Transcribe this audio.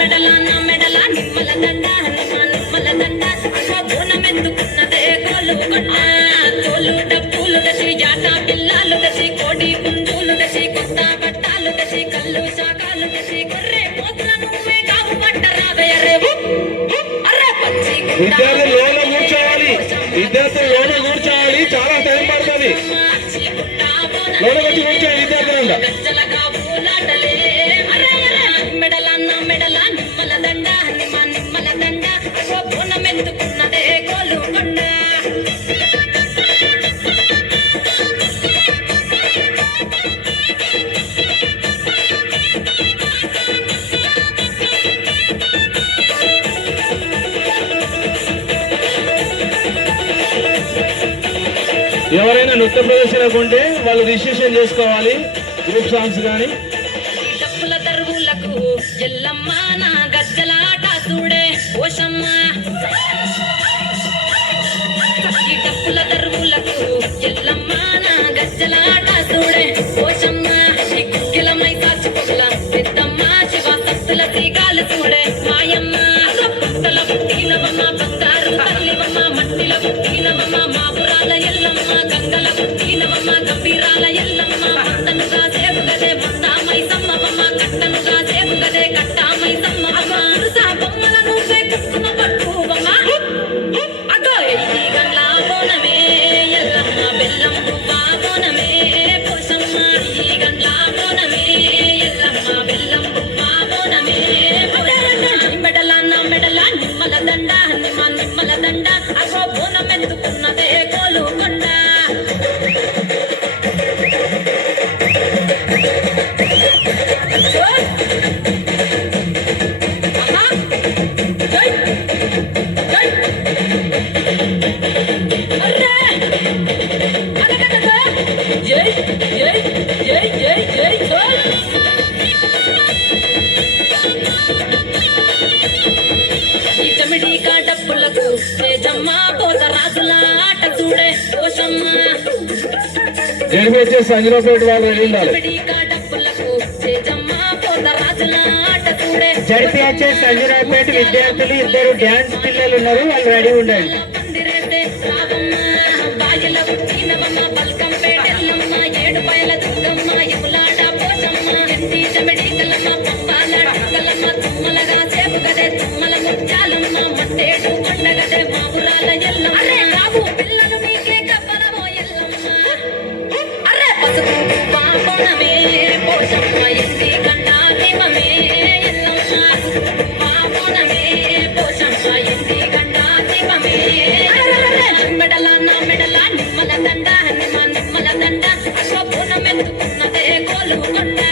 మెడలా నిమ్మెడల నిమ్మల దండ హనుమాన్ కొండ తోలు డప్పులు దసి జాట పిల్లలు దసి కోడి పుంజులు దసి కొత్త బట్టాలు దసి కళ్ళు శాఖలు దసి గొర్రె పోతుల నువ్వే కావు పట్ట రావే అరే పచ్చి విద్యార్థులు లోన కూర్చోవాలి. విద్యార్థులు లోన కూర్చోవాలి. చాలా టైం పడుతుంది. లోన వచ్చి కూర్చోవాలి విద్యార్థులంతా. గజ్జలగా ఊలాటలే ఎవరైనా నృత్య ప్రదర్శనకు ఉంటే వాళ్ళు రిజిస్ట్రేషన్ చేసుకోవాలి గ్రూప్ సాంగ్స్ కానీ డప్పుల దరువులకు ఎల్లమ్మ నా గజ్జలాట చూడే ఓషమ్మ మట్టిల పుట్టినవమ్మ మాపురాల ఎల్లమ్మ గంగల పుట్టినవమ్మ గంభీరాల ఎల్లమ్మ మత్తనుగా సేపుగదే నిమ్మల దండ నిమ్మ నిమ్మల దండ అగో బోనం ఎత్తుకున్నదే కోలు కొండ ఆహా జై జడిపెచ్చే సంజరాపేట వాళ్ళు వెళ్ళి ఉండాలి. సంజరావుపేట విద్యార్థులు ఇద్దరు డ్యాన్స్ పిల్లలు ఉన్నారు వాళ్ళు రెడీ ఉండండి మెడలా నిమ్మల దండ నిమ్మ నిమ్మల దండ అశ్వభూనం ఎందుకున్నదే కోలుకుంటా